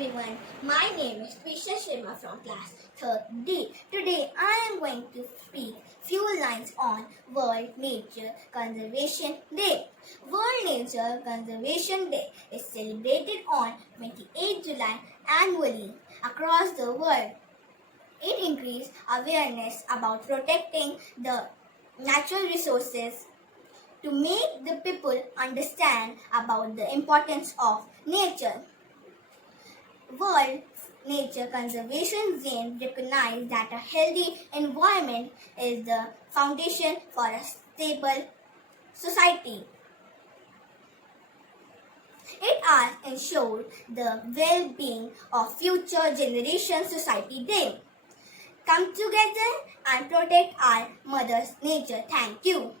everyone, my name is Prisha Sharma from class 3rd D. Today I am going to speak few lines on World Nature Conservation Day. World Nature Conservation Day is celebrated on 28 July annually across the world. It increases awareness about protecting the natural resources to make the people understand about the importance of nature. World Nature Conservation Day recognize that a healthy environment is the foundation for a stable society. It has ensured the well-being of future generations. Society Day. Come together and protect our mother's nature. Thank you.